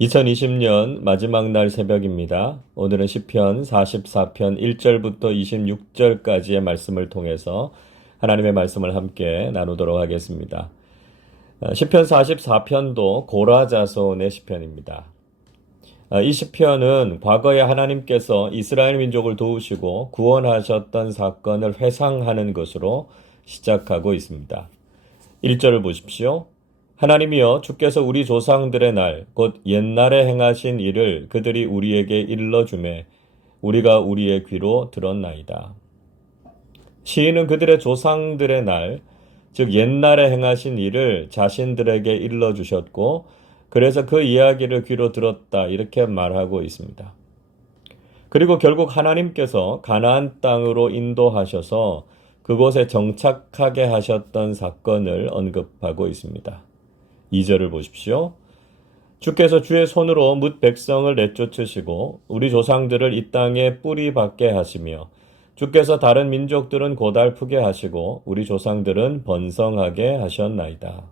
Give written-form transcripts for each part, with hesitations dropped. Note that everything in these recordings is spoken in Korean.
2020년 마지막 날 새벽입니다. 오늘은 시편 44편 1절부터 26절까지의 말씀을 통해서 하나님의 말씀을 함께 나누도록 하겠습니다. 시편 44편도 고라 자손의 시편입니다. 이 시편은 과거에 하나님께서 이스라엘 민족을 도우시고 구원하셨던 사건을 회상하는 것으로 시작하고 있습니다. 1절을 보십시오. 하나님이여 주께서 우리 조상들의 날 곧 옛날에 행하신 일을 그들이 우리에게 일러주매 우리가 우리의 귀로 들었나이다. 시인은 그들의 조상들의 날, 즉 옛날에 행하신 일을 자신들에게 일러주셨고 그래서 그 이야기를 귀로 들었다 이렇게 말하고 있습니다. 그리고 결국 하나님께서 가나안 땅으로 인도하셔서 그곳에 정착하게 하셨던 사건을 언급하고 있습니다. 2절을 보십시오. 주께서 주의 손으로 뭇 백성을 내쫓으시고 우리 조상들을 이 땅에 뿌리 박게 하시며 주께서 다른 민족들은 고달프게 하시고 우리 조상들은 번성하게 하셨나이다.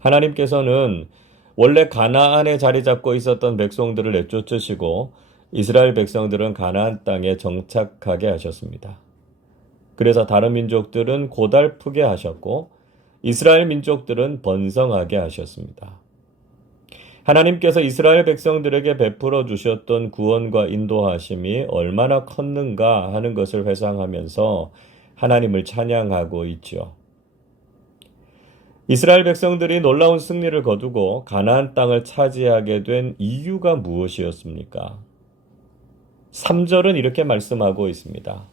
하나님께서는 원래 가나안에 자리 잡고 있었던 백성들을 내쫓으시고 이스라엘 백성들은 가나안 땅에 정착하게 하셨습니다. 그래서 다른 민족들은 고달프게 하셨고 이스라엘 민족들은 번성하게 하셨습니다. 하나님께서 이스라엘 백성들에게 베풀어 주셨던 구원과 인도하심이 얼마나 컸는가 하는 것을 회상하면서 하나님을 찬양하고 있죠. 이스라엘 백성들이 놀라운 승리를 거두고 가나안 땅을 차지하게 된 이유가 무엇이었습니까? 3절은 이렇게 말씀하고 있습니다.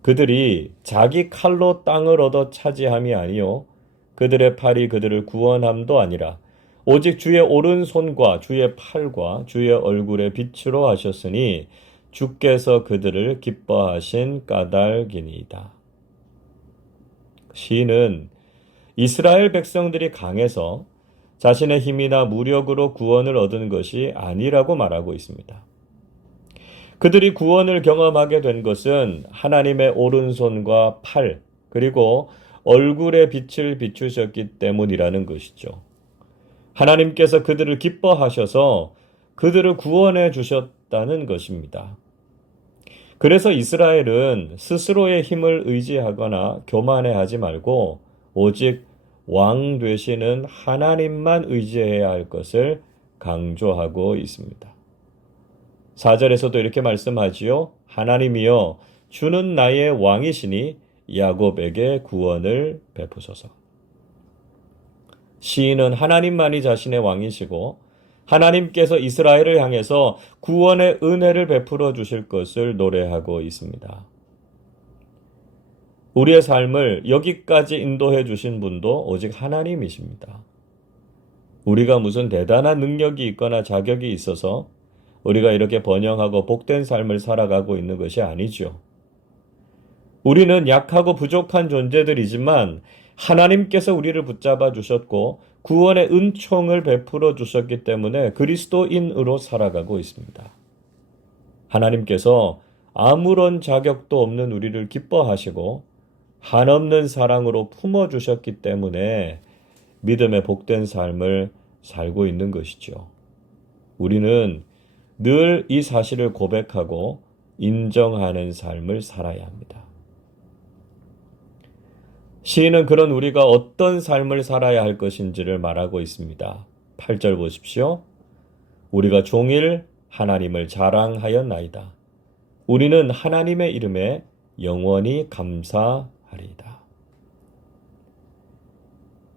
그들이 자기 칼로 땅을 얻어 차지함이 아니요 그들의 팔이 그들을 구원함도 아니라 오직 주의 오른손과 주의 팔과 주의 얼굴의 빛으로 하셨으니 주께서 그들을 기뻐하신 까닭이니이다. 시인은 이스라엘 백성들이 강해서 자신의 힘이나 무력으로 구원을 얻은 것이 아니라고 말하고 있습니다. 그들이 구원을 경험하게 된 것은 하나님의 오른손과 팔, 그리고 얼굴의 빛을 비추셨기 때문이라는 것이죠. 하나님께서 그들을 기뻐하셔서 그들을 구원해 주셨다는 것입니다. 그래서 이스라엘은 스스로의 힘을 의지하거나 교만해하지 말고 오직 왕 되시는 하나님만 의지해야 할 것을 강조하고 있습니다. 4절에서도 이렇게 말씀하지요. 하나님이여 주는 나의 왕이시니 야곱에게 구원을 베푸소서. 시인은 하나님만이 자신의 왕이시고 하나님께서 이스라엘을 향해서 구원의 은혜를 베풀어 주실 것을 노래하고 있습니다. 우리의 삶을 여기까지 인도해 주신 분도 오직 하나님이십니다. 우리가 무슨 대단한 능력이 있거나 자격이 있어서 우리가 이렇게 번영하고 복된 삶을 살아가고 있는 것이 아니죠. 우리는 약하고 부족한 존재들이지만 하나님께서 우리를 붙잡아 주셨고 구원의 은총을 베풀어 주셨기 때문에 그리스도인으로 살아가고 있습니다. 하나님께서 아무런 자격도 없는 우리를 기뻐하시고 한없는 사랑으로 품어주셨기 때문에 믿음의 복된 삶을 살고 있는 것이죠. 우리는 늘 이 사실을 고백하고 인정하는 삶을 살아야 합니다. 시인은 그런 우리가 어떤 삶을 살아야 할 것인지를 말하고 있습니다. 8절 보십시오. 우리가 종일 하나님을 자랑하였나이다. 우리는 하나님의 이름에 영원히 감사하리이다.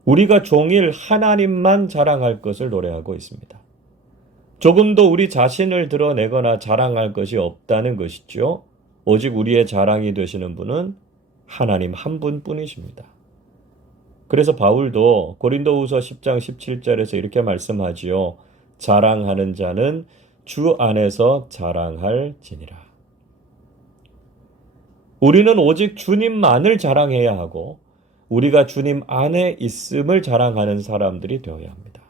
우리가 종일 하나님만 자랑할 것을 노래하고 있습니다. 조금도 우리 자신을 드러내거나 자랑할 것이 없다는 것이죠. 오직 우리의 자랑이 되시는 분은 하나님 한 분뿐이십니다. 그래서 바울도 고린도후서 10장 17절에서 이렇게 말씀하지요. 자랑하는 자는 주 안에서 자랑할지니라. 우리는 오직 주님만을 자랑해야 하고 우리가 주님 안에 있음을 자랑하는 사람들이 되어야 합니다.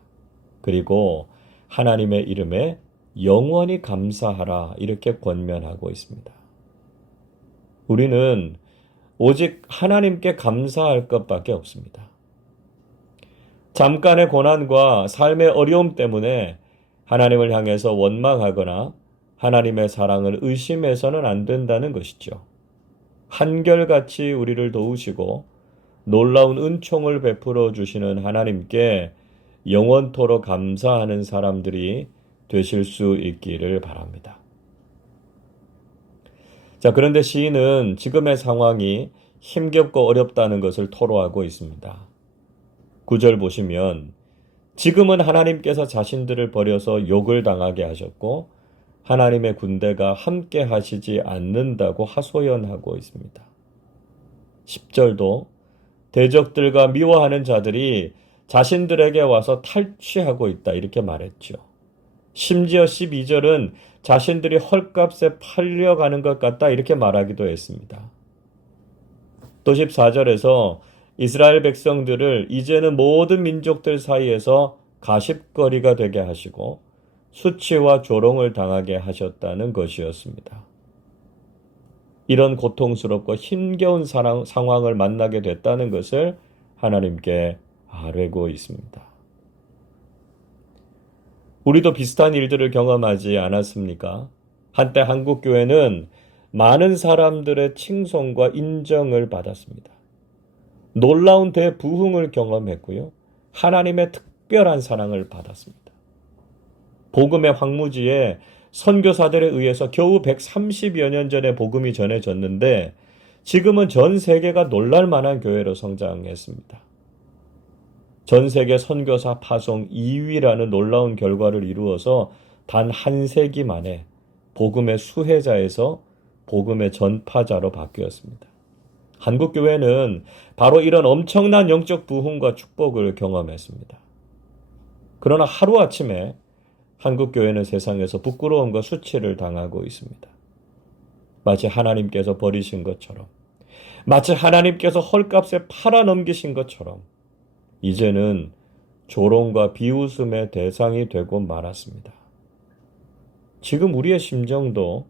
그리고 하나님의 이름에 영원히 감사하라 이렇게 권면하고 있습니다. 우리는 오직 하나님께 감사할 것밖에 없습니다. 잠깐의 고난과 삶의 어려움 때문에 하나님을 향해서 원망하거나 하나님의 사랑을 의심해서는 안 된다는 것이죠. 한결같이 우리를 도우시고 놀라운 은총을 베풀어 주시는 하나님께 영원토록 감사하는 사람들이 되실 수 있기를 바랍니다. 자, 그런데 시인은 지금의 상황이 힘겹고 어렵다는 것을 토로하고 있습니다. 9절 보시면 지금은 하나님께서 자신들을 버려서 욕을 당하게 하셨고 하나님의 군대가 함께 하시지 않는다고 하소연하고 있습니다. 10절도 대적들과 미워하는 자들이 자신들에게 와서 탈취하고 있다 이렇게 말했죠. 심지어 12절은 자신들이 헐값에 팔려가는 것 같다 이렇게 말하기도 했습니다. 또 14절에서 이스라엘 백성들을 이제는 모든 민족들 사이에서 가십거리가 되게 하시고 수치와 조롱을 당하게 하셨다는 것이었습니다. 이런 고통스럽고 힘겨운 상황을 만나게 됐다는 것을 하나님께 아뢰고 있습니다. 우리도 비슷한 일들을 경험하지 않았습니까? 한때 한국교회는 많은 사람들의 칭송과 인정을 받았습니다. 놀라운 대부흥을 경험했고요. 하나님의 특별한 사랑을 받았습니다. 복음의 황무지에 선교사들에 의해서 겨우 130여 년 전에 복음이 전해졌는데 지금은 전 세계가 놀랄 만한 교회로 성장했습니다. 전 세계 선교사 파송 2위라는 놀라운 결과를 이루어서 단 한 세기 만에 복음의 수혜자에서 복음의 전파자로 바뀌었습니다. 한국교회는 바로 이런 엄청난 영적 부흥과 축복을 경험했습니다. 그러나 하루아침에 한국교회는 세상에서 부끄러움과 수치를 당하고 있습니다. 마치 하나님께서 버리신 것처럼, 마치 하나님께서 헐값에 팔아넘기신 것처럼 이제는 조롱과 비웃음의 대상이 되고 말았습니다. 지금 우리의 심정도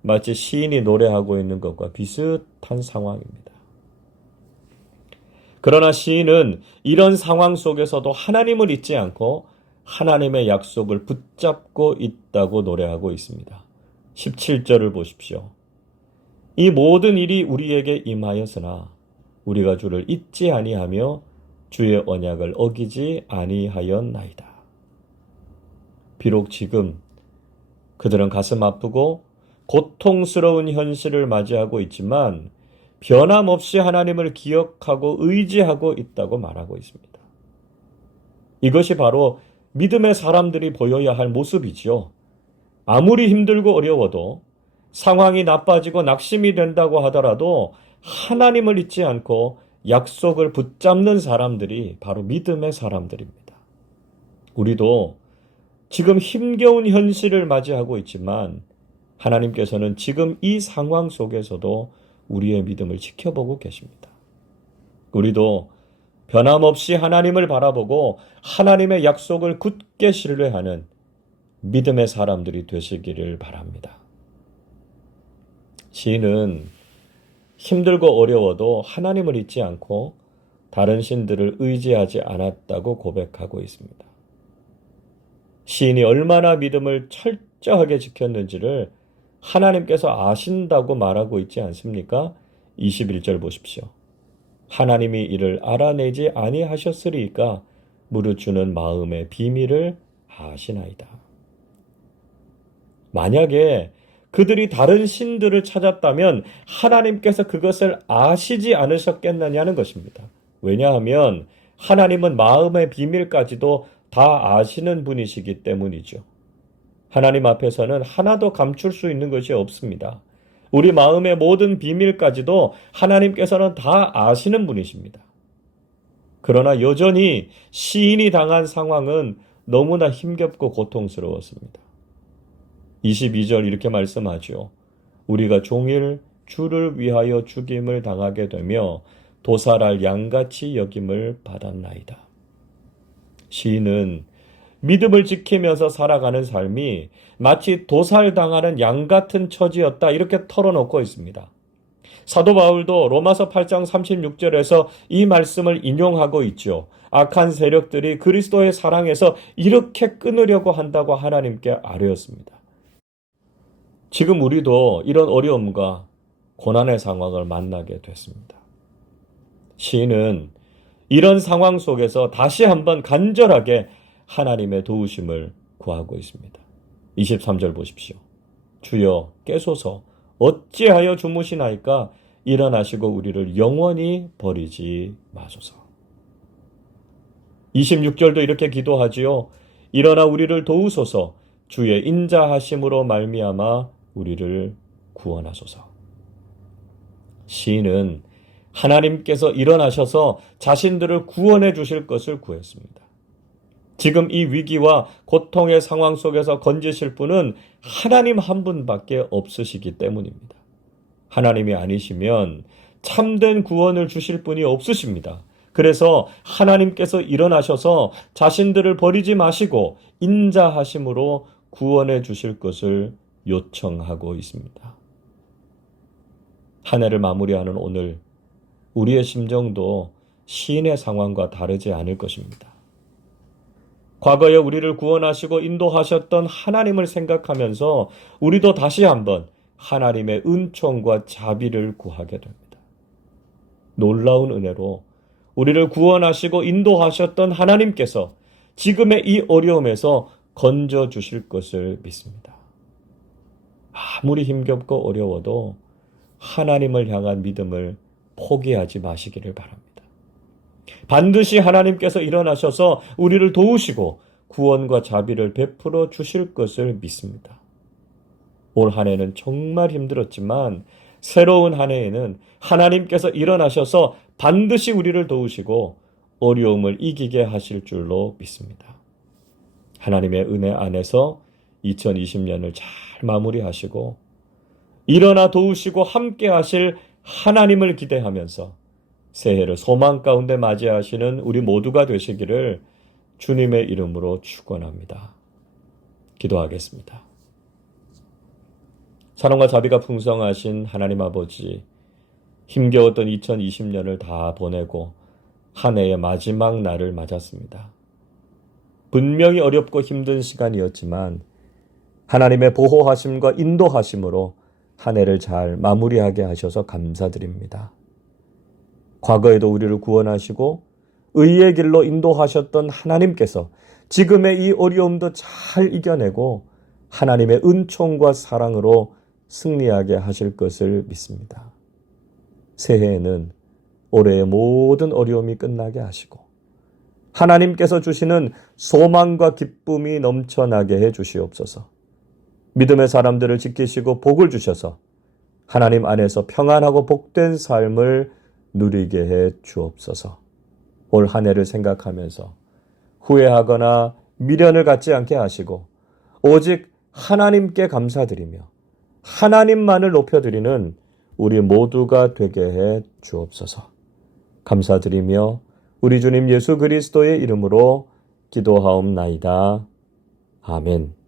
마치 시인이 노래하고 있는 것과 비슷한 상황입니다. 그러나 시인은 이런 상황 속에서도 하나님을 잊지 않고 하나님의 약속을 붙잡고 있다고 노래하고 있습니다. 17절을 보십시오. 이 모든 일이 우리에게 임하였으나 우리가 주를 잊지 아니하며 주의 언약을 어기지 아니하였나이다. 비록 지금 그들은 가슴 아프고 고통스러운 현실을 맞이하고 있지만 변함없이 하나님을 기억하고 의지하고 있다고 말하고 있습니다. 이것이 바로 믿음의 사람들이 보여야 할 모습이지요. 아무리 힘들고 어려워도 상황이 나빠지고 낙심이 된다고 하더라도 하나님을 잊지 않고 약속을 붙잡는 사람들이 바로 믿음의 사람들입니다. 우리도 지금 힘겨운 현실을 맞이하고 있지만 하나님께서는 지금 이 상황 속에서도 우리의 믿음을 지켜보고 계십니다. 우리도 변함없이 하나님을 바라보고 하나님의 약속을 굳게 신뢰하는 믿음의 사람들이 되시기를 바랍니다. 시인은 힘들고 어려워도 하나님을 잊지 않고 다른 신들을 의지하지 않았다고 고백하고 있습니다. 시인이 얼마나 믿음을 철저하게 지켰는지를 하나님께서 아신다고 말하고 있지 않습니까? 21절 보십시오. 하나님이 이를 알아내지 아니하셨으리까 무릇 주는 마음의 비밀을 아시나이다. 만약에 그들이 다른 신들을 찾았다면 하나님께서 그것을 아시지 않으셨겠느냐는 것입니다. 왜냐하면 하나님은 마음의 비밀까지도 다 아시는 분이시기 때문이죠. 하나님 앞에서는 하나도 감출 수 있는 것이 없습니다. 우리 마음의 모든 비밀까지도 하나님께서는 다 아시는 분이십니다. 그러나 여전히 시인이 당한 상황은 너무나 힘겹고 고통스러웠습니다. 22절 이렇게 말씀하죠. 우리가 종일 주를 위하여 죽임을 당하게 되며 도살할 양같이 여김을 받았나이다. 시인은 믿음을 지키면서 살아가는 삶이 마치 도살당하는 양 같은 처지였다 이렇게 털어놓고 있습니다. 사도 바울도 로마서 8장 36절에서 이 말씀을 인용하고 있죠. 악한 세력들이 그리스도의 사랑에서 이렇게 끊으려고 한다고 하나님께 아뢰었습니다. 지금 우리도 이런 어려움과 고난의 상황을 만나게 됐습니다. 시인은 이런 상황 속에서 다시 한번 간절하게 하나님의 도우심을 구하고 있습니다. 23절 보십시오. 주여 깨소서 어찌하여 주무시나이까 일어나시고 우리를 영원히 버리지 마소서. 26절도 이렇게 기도하지요. 일어나 우리를 도우소서 주의 인자하심으로 말미암아 우리를 구원하소서. 시인은 하나님께서 일어나셔서 자신들을 구원해 주실 것을 구했습니다. 지금 이 위기와 고통의 상황 속에서 건지실 분은 하나님 한 분밖에 없으시기 때문입니다. 하나님이 아니시면 참된 구원을 주실 분이 없으십니다. 그래서 하나님께서 일어나셔서 자신들을 버리지 마시고 인자하심으로 구원해 주실 것을 요청하고 있습니다. 한 해를 마무리하는 오늘 우리의 심정도 시인의 상황과 다르지 않을 것입니다. 과거에 우리를 구원하시고 인도하셨던 하나님을 생각하면서 우리도 다시 한번 하나님의 은총과 자비를 구하게 됩니다. 놀라운 은혜로 우리를 구원하시고 인도하셨던 하나님께서 지금의 이 어려움에서 건져 주실 것을 믿습니다. 아무리 힘겹고 어려워도 하나님을 향한 믿음을 포기하지 마시기를 바랍니다. 반드시 하나님께서 일어나셔서 우리를 도우시고 구원과 자비를 베풀어 주실 것을 믿습니다. 올 한 해는 정말 힘들었지만 새로운 한 해에는 하나님께서 일어나셔서 반드시 우리를 도우시고 어려움을 이기게 하실 줄로 믿습니다. 하나님의 은혜 안에서 2020년을 잘 마무리하시고 일어나 도우시고 함께 하실 하나님을 기대하면서 새해를 소망 가운데 맞이하시는 우리 모두가 되시기를 주님의 이름으로 축원합니다. 기도하겠습니다. 사랑과 자비가 풍성하신 하나님 아버지, 힘겨웠던 2020년을 다 보내고 한 해의 마지막 날을 맞았습니다. 분명히 어렵고 힘든 시간이었지만 하나님의 보호하심과 인도하심으로 한 해를 잘 마무리하게 하셔서 감사드립니다. 과거에도 우리를 구원하시고 의의 길로 인도하셨던 하나님께서 지금의 이 어려움도 잘 이겨내고 하나님의 은총과 사랑으로 승리하게 하실 것을 믿습니다. 새해에는 올해의 모든 어려움이 끝나게 하시고 하나님께서 주시는 소망과 기쁨이 넘쳐나게 해 주시옵소서. 믿음의 사람들을 지키시고 복을 주셔서 하나님 안에서 평안하고 복된 삶을 누리게 해 주옵소서. 올 한 해를 생각하면서 후회하거나 미련을 갖지 않게 하시고 오직 하나님께 감사드리며 하나님만을 높여드리는 우리 모두가 되게 해 주옵소서. 감사드리며 우리 주님 예수 그리스도의 이름으로 기도하옵나이다. 아멘.